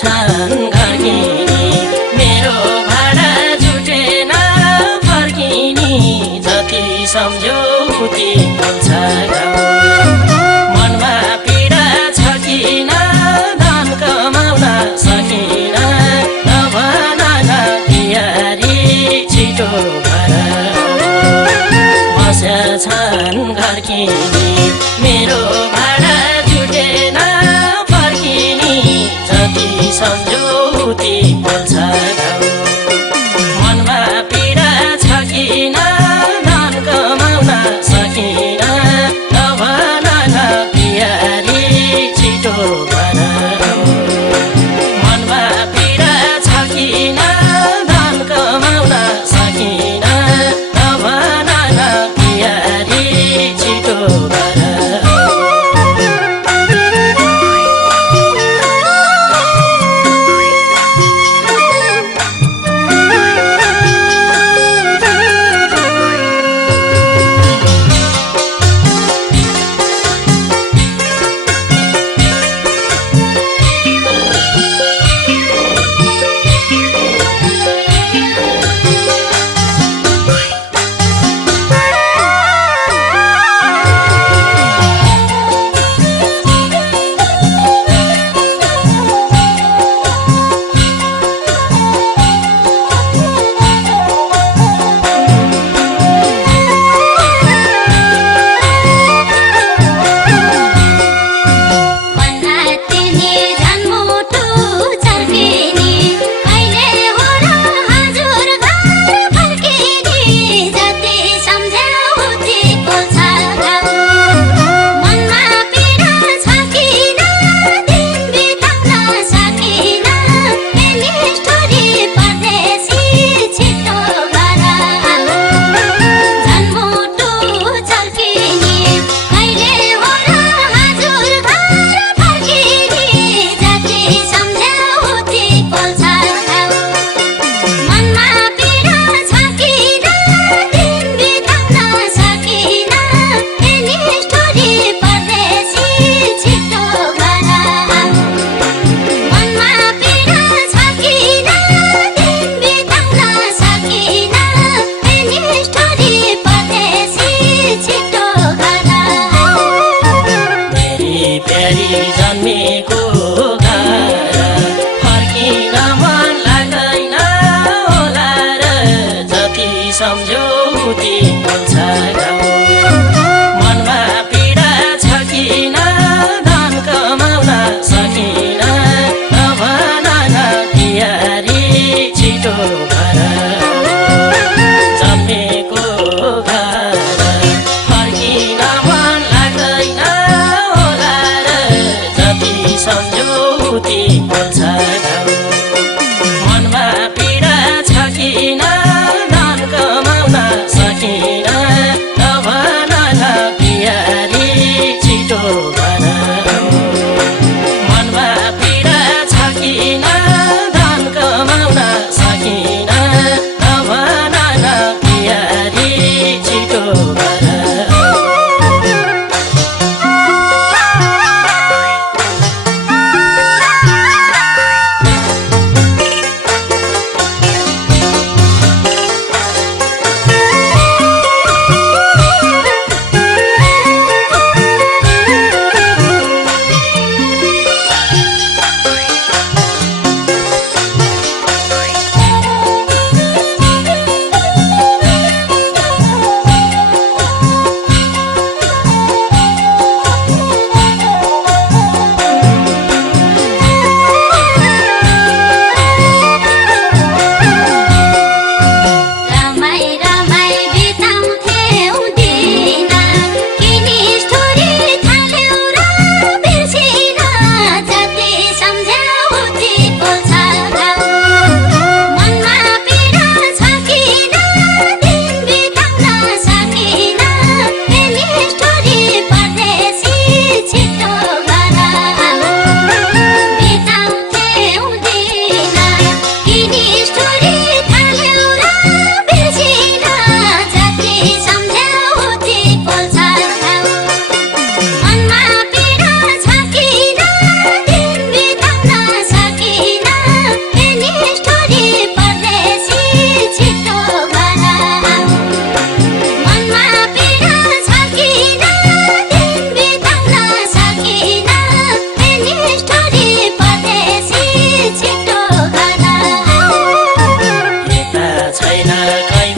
छन् घरकिनी मेरो भाडा जुटेन फर्किनी जति सम्झौती हुन्छ मनमा पीडा छ किन धन कमाउन सकिन नभन बिहारी छिटो भएर बस्या छन् घरकिनी मेरो भाडा जुटेन फर्किनी जति सम्झौती बोल्छ मनमा पीडा छ किन धन कमाउन सकिन नभन बिहारी छिटो भएर मनमा पीडा छ किन धन कमाउन सकिन नभन बिहारी छिटो भएर जन्मेको घर फर्किन मन लाग्दैन होला र जति सम्झौती बोल्छ मनमा पीडा छ किन धन कमाउन सकिन नभन बिहारी छिटो भएर जन्मेको घर फर्किन मन लाग्दैन होला र जति सम्झौती बोल्छ मनमा पीडा छ किन धन छैन खै